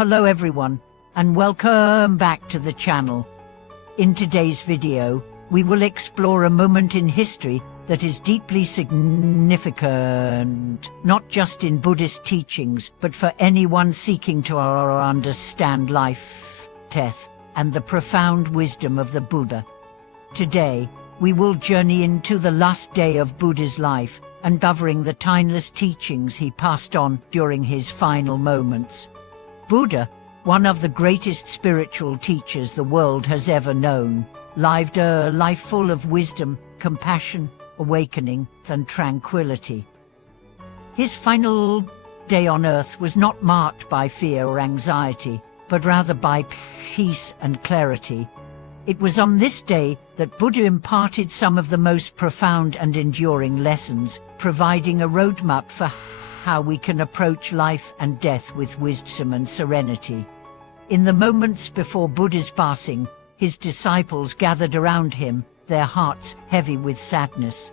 Hello everyone, and welcome back to the channel. In today's video, we will explore a moment in history that is deeply significant, not just in Buddhist teachings, but for anyone seeking to understand life, death, and the profound wisdom of the Buddha. Today, we will journey into the last day of Buddha's life, uncovering the timeless teachings he passed on during his final moments. Buddha, one of the greatest spiritual teachers the world has ever known, lived a life full of wisdom, compassion, awakening, and tranquility. His final day on earth was not marked by fear or anxiety, but rather by peace and clarity. It was on this day that Buddha imparted some of the most profound and enduring lessons, providing a roadmap for how we can approach life and death with wisdom and serenity. In the moments before Buddha's passing, his disciples gathered around him, their hearts heavy with sadness.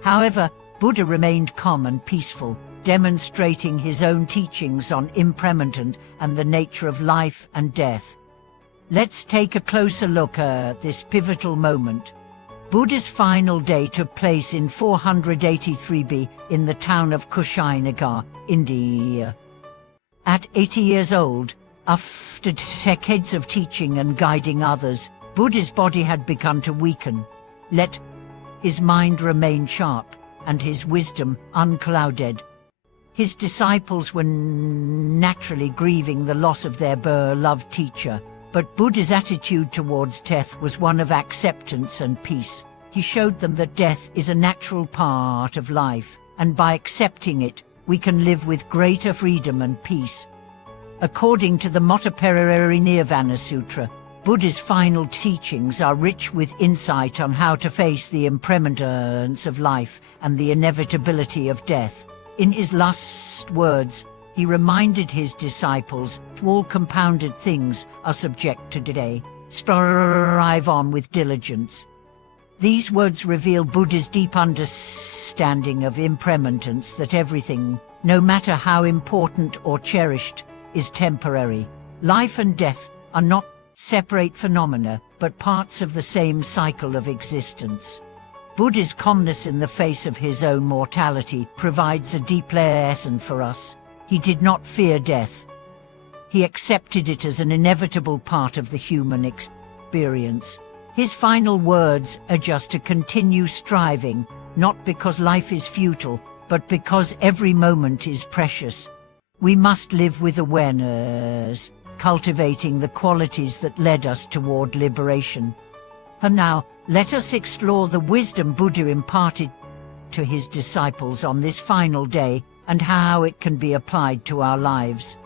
However, Buddha remained calm and peaceful, demonstrating his own teachings on impermanence and the nature of life and death. Let's take a closer look at this pivotal moment. Buddha's final day took place in 483 BC in the town of Kushinagar, India. At 80 years old, after decades of teaching and guiding others, Buddha's body had begun to weaken. Yet his mind remained sharp and his wisdom unclouded. His disciples were naturally grieving the loss of their beloved teacher, but Buddha's attitude towards death was one of acceptance and peace. He showed them that death is a natural part of life, and by accepting it, we can live with greater freedom and peace. According to the Mottaparinirvana Sutra, Buddha's final teachings are rich with insight on how to face the impermanence of life and the inevitability of death. In his last words, he reminded his disciples that all compounded things are subject to decay. Strive on with diligence. These words reveal Buddha's deep understanding of impermanence, that everything, no matter how important or cherished, is temporary. Life and death are not separate phenomena, but parts of the same cycle of existence. Buddha's calmness in the face of his own mortality provides a deep lesson for us. He did not fear death. He accepted it as an inevitable part of the human experience. His final words are just to continue striving, not because life is futile, but because every moment is precious. We must live with awareness, cultivating the qualities that led us toward liberation. And now, let us explore the wisdom Buddha imparted to his disciples on this final day, and how it can be applied to our lives.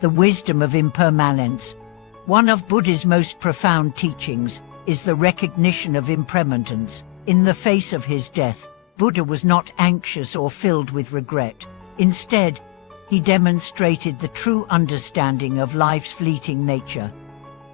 The wisdom of impermanence. One of Buddha's most profound teachings is the recognition of impermanence. In the face of his death, Buddha was not anxious or filled with regret. Instead, he demonstrated the true understanding of life's fleeting nature.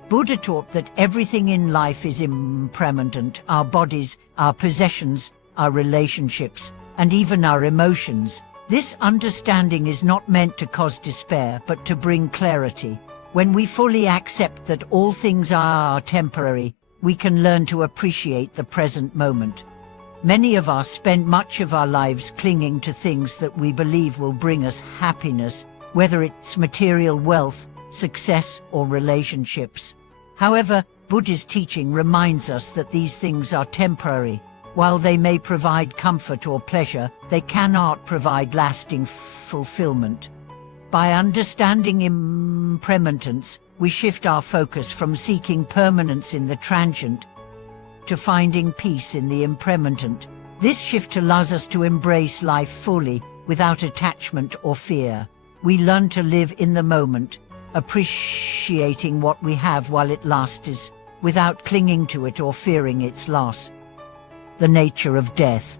Buddha taught that everything in life is impermanent: our bodies, our possessions, our relationships, and even our emotions. This understanding is not meant to cause despair, but to bring clarity. When we fully accept that all things are temporary, we can learn to appreciate the present moment. Many of us spend much of our lives clinging to things that we believe will bring us happiness, whether it's material wealth, success, or relationships. However, Buddha's teaching reminds us that these things are temporary. While they may provide comfort or pleasure, they cannot provide lasting fulfillment. By understanding impermanence, we shift our focus from seeking permanence in the transient to finding peace in the impermanent. This shift allows us to embrace life fully, without attachment or fear. We learn to live in the moment, appreciating what we have while it lasts, without clinging to it or fearing its loss. The nature of death.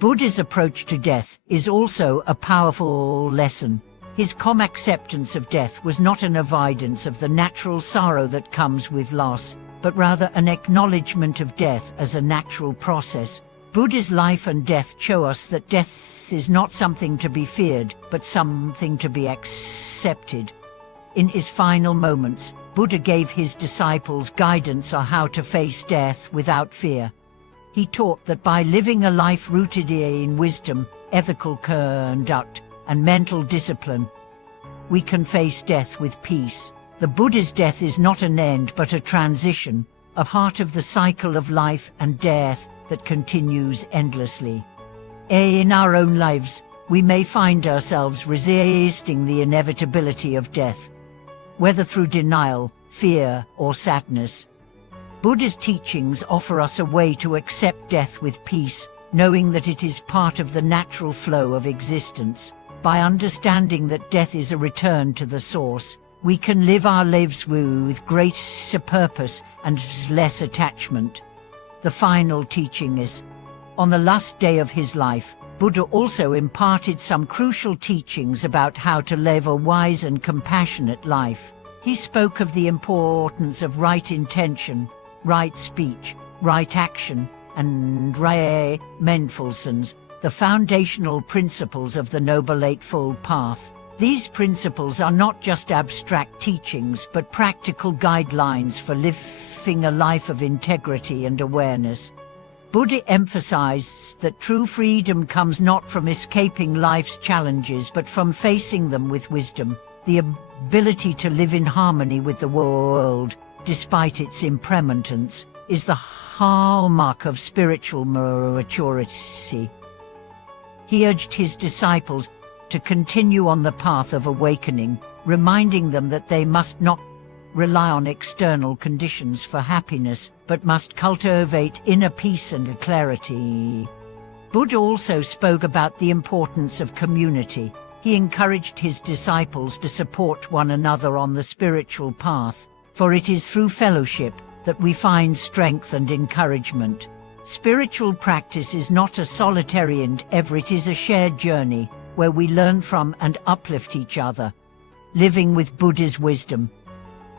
Buddha's approach to death is also a powerful lesson. His calm acceptance of death was not an avoidance of the natural sorrow that comes with loss, but rather an acknowledgement of death as a natural process. Buddha's life and death show us that death is not something to be feared, but something to be accepted. In his final moments, Buddha gave his disciples guidance on how to face death without fear. He taught that by living a life rooted in wisdom, ethical conduct, and mental discipline, we can face death with peace. The Buddha's death is not an end but a transition, a part of the cycle of life and death that continues endlessly. In our own lives, we may find ourselves resisting the inevitability of death, whether through denial, fear, or sadness. Buddha's teachings offer us a way to accept death with peace, knowing that it is part of the natural flow of existence. By understanding that death is a return to the source, we can live our lives with greater purpose and less attachment. The final teaching is, on the last day of his life, Buddha also imparted some crucial teachings about how to live a wise and compassionate life. He spoke of the importance of right intention, right speech, right action, and right mindfulness, the foundational principles of the Noble Eightfold Path. These principles are not just abstract teachings but practical guidelines for living a life of integrity and awareness. Buddha emphasized that true freedom comes not from escaping life's challenges but from facing them with wisdom. The ability to live in harmony with the world, despite its impermanence, is the hallmark of spiritual maturity. He urged his disciples to continue on the path of awakening, reminding them that they must not rely on external conditions for happiness, but must cultivate inner peace and clarity. Buddha also spoke about the importance of community. He encouraged his disciples to support one another on the spiritual path, for it is through fellowship that we find strength and encouragement. Spiritual practice is not a solitary endeavor, it is a shared journey where we learn from and uplift each other, living with Buddha's wisdom.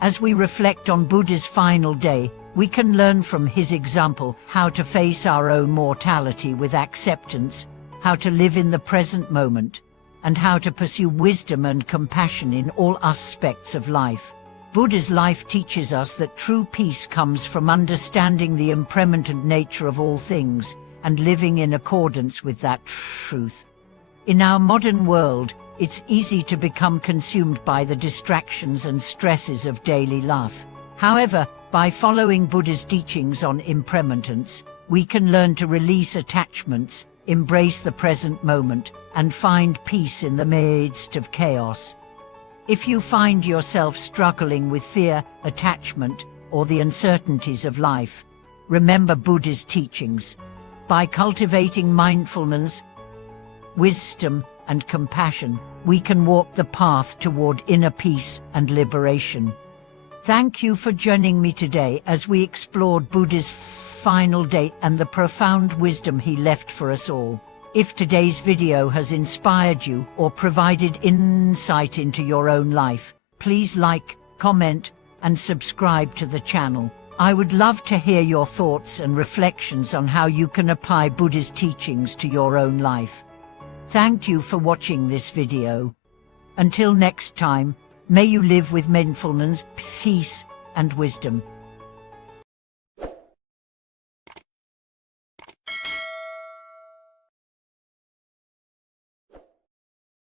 As we reflect on Buddha's final day, we can learn from his example how to face our own mortality with acceptance, how to live in the present moment, and how to pursue wisdom and compassion in all aspects of life. Buddha's life teaches us that true peace comes from understanding the impermanent nature of all things and living in accordance with that truth. In our modern world, it's easy to become consumed by the distractions and stresses of daily life. However, by following Buddha's teachings on impermanence, we can learn to release attachments, embrace the present moment, and find peace in the midst of chaos. If you find yourself struggling with fear, attachment, or the uncertainties of life, remember Buddha's teachings. By cultivating mindfulness, wisdom, and compassion, we can walk the path toward inner peace and liberation. Thank you for joining me today as we explored Buddha's final day and the profound wisdom he left for us all. If today's video has inspired you or provided insight into your own life, please like, comment, and subscribe to the channel. I would love to hear your thoughts and reflections on how you can apply Buddha's teachings to your own life. Thank you for watching this video. Until next time, may you live with mindfulness, peace, and wisdom.